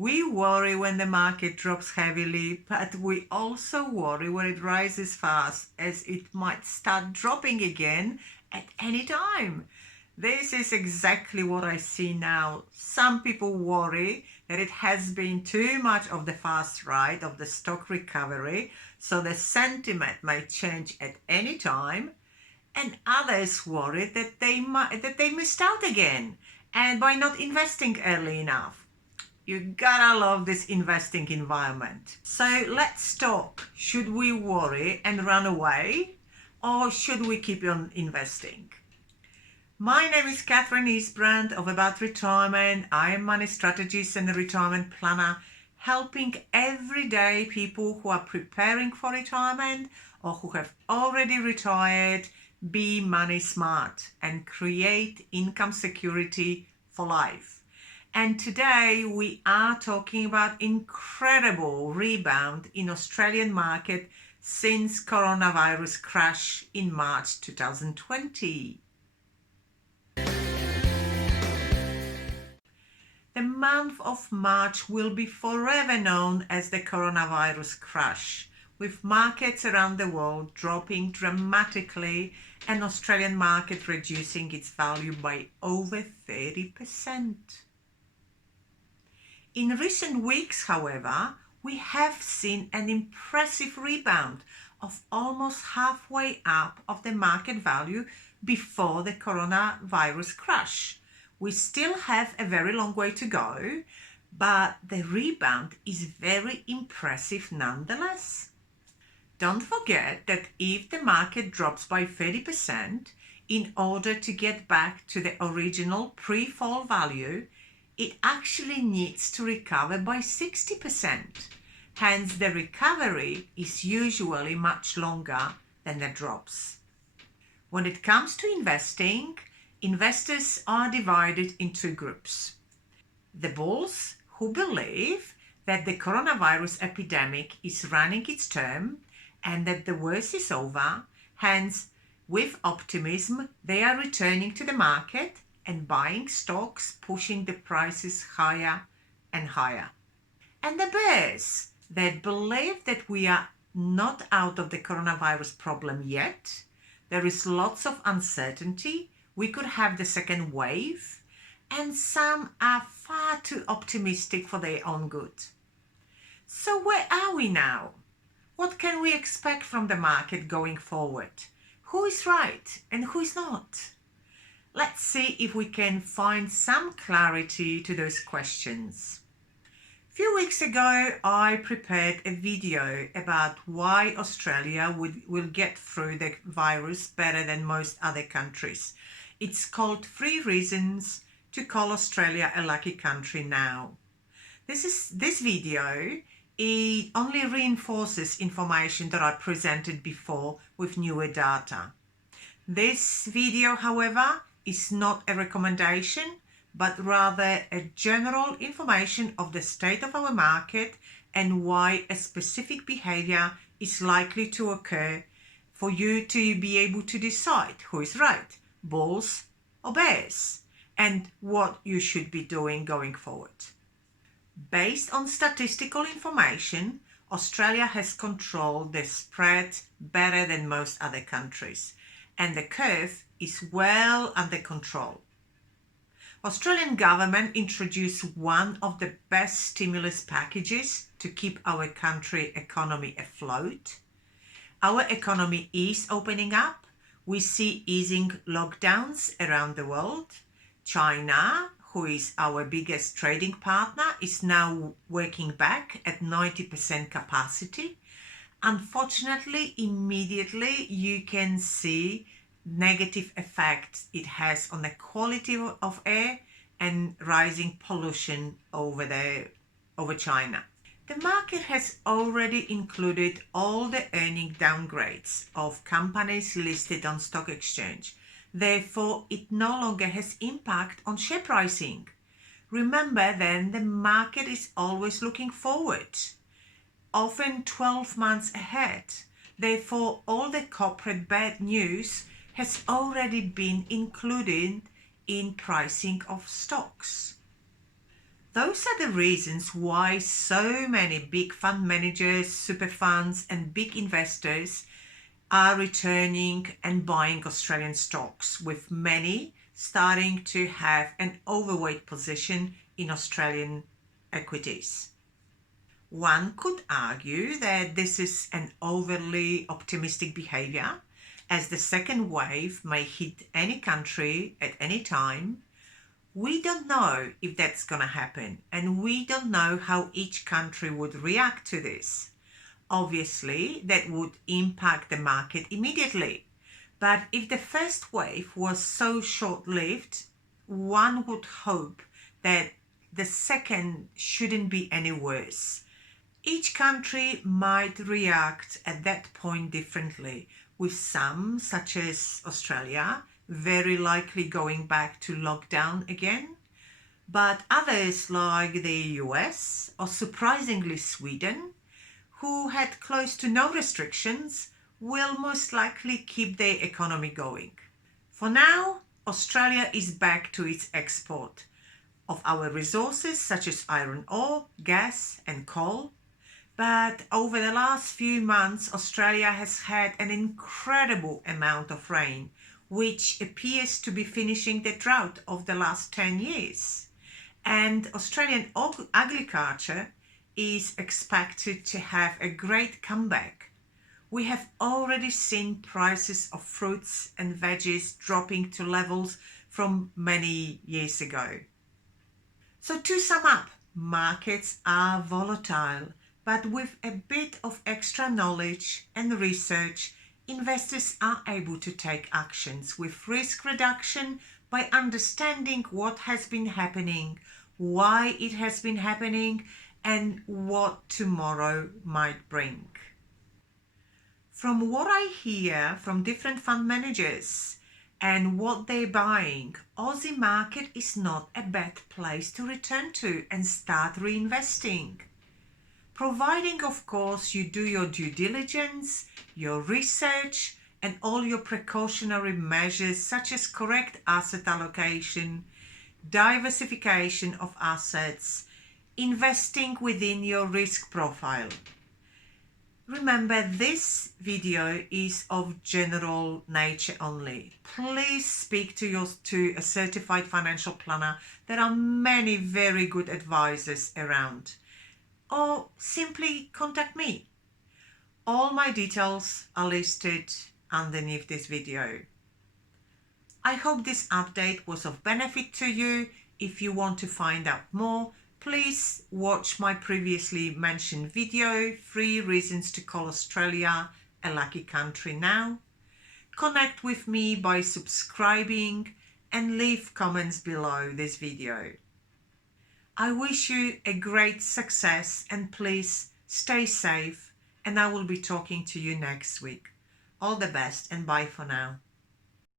We worry when the market drops heavily, but we also worry when it rises fast, as it might start dropping again at any time. This is exactly what I see now. Some people worry that it has been too much of the fast ride of the stock recovery, so the sentiment may change at any time, and others worry that they missed out again and by not investing early enough. You gotta love this investing environment. So let's talk. Should we worry and run away, or should we keep on investing? My name is Katherine Isbrandt of About Retirement. I am money strategist and a retirement planner, helping everyday people who are preparing for retirement or who have already retired be money smart and create income security for life. And today we are talking about incredible rebound in Australian market since coronavirus crash in March 2020. The month of March will be forever known as the coronavirus crash, with markets around the world dropping dramatically and Australian market reducing its value by over 30%. In recent weeks, however, we have seen an impressive rebound of almost halfway up of the market value before the coronavirus crash. We still have a very long way to go, but the rebound is very impressive nonetheless. Don't forget that if the market drops by 30%, in order to get back to the original pre-fall value, it actually needs to recover by 60%. Hence, the recovery is usually much longer than the drops. When it comes to investing, investors are divided into groups. The bulls, who believe that the coronavirus epidemic is running its term and that the worst is over, hence, with optimism, they are returning to the market and buying stocks, pushing the prices higher and higher. And the bears that believe that we are not out of the coronavirus problem yet, there is lots of uncertainty, we could have the second wave, and some are far too optimistic for their own good. So where are we now? What can we expect from the market going forward? Who is right and who is not? Let's see if we can find some clarity to those questions. A few weeks ago, I prepared a video about why Australia will get through the virus better than most other countries. It's called 3 Reasons to Call Australia a Lucky Country Now. This video, it only reinforces information that I presented before with newer data. This video, however, is not a recommendation, but rather a general information of the state of our market and why a specific behavior is likely to occur for you to be able to decide who is right, bulls or bears, and what you should be doing going forward. Based on statistical information, Australia has controlled the spread better than most other countries, and the curve is well under control. Australian government introduced one of the best stimulus packages to keep our country economy afloat. Our economy is opening up. We see easing lockdowns around the world. China, who is our biggest trading partner, is now working back at 90% capacity. Unfortunately, immediately you can see negative effects it has on the quality of air and rising pollution over China. The market has already included all the earning downgrades of companies listed on stock exchange. Therefore, it no longer has impact on share pricing. Remember then, the market is always looking forward, often 12 months ahead. Therefore, all the corporate bad news has already been included in pricing of stocks. Those are the reasons why so many big fund managers, super funds, and big investors are returning and buying Australian stocks, with many starting to have an overweight position in Australian equities. One could argue that this is an overly optimistic behavior, as the second wave may hit any country at any time. We don't know if that's going to happen, and we don't know how each country would react to this. Obviously, that would impact the market immediately. But if the first wave was so short-lived, one would hope that the second shouldn't be any worse. Each country might react at that point differently, with some, such as Australia, very likely going back to lockdown again, but others like the US or surprisingly Sweden, who had close to no restrictions, will most likely keep their economy going. For now, Australia is back to its export of our resources such as iron ore, gas and coal. But over the last few months, Australia has had an incredible amount of rain, which appears to be finishing the drought of the last 10 years. And Australian agriculture is expected to have a great comeback. We have already seen prices of fruits and veggies dropping to levels from many years ago. So to sum up, markets are volatile, but with a bit of extra knowledge and research, investors are able to take actions with risk reduction by understanding what has been happening, why it has been happening, and what tomorrow might bring. From what I hear from different fund managers and what they're buying, Aussie market is not a bad place to return to and start reinvesting. Providing, of course, you do your due diligence, your research, and all your precautionary measures such as correct asset allocation, diversification of assets, investing within your risk profile. Remember, this video is of general nature only. Please speak to a certified financial planner. There are many very good advisors around. Or simply contact me. All my details are listed underneath this video. I hope this update was of benefit to you. If you want to find out more, please watch my previously mentioned video, 3 Reasons to Call Australia a Lucky Country Now. Connect with me by subscribing and leave comments below this video. I wish you a great success and please stay safe, and I will be talking to you next week. All the best and bye for now.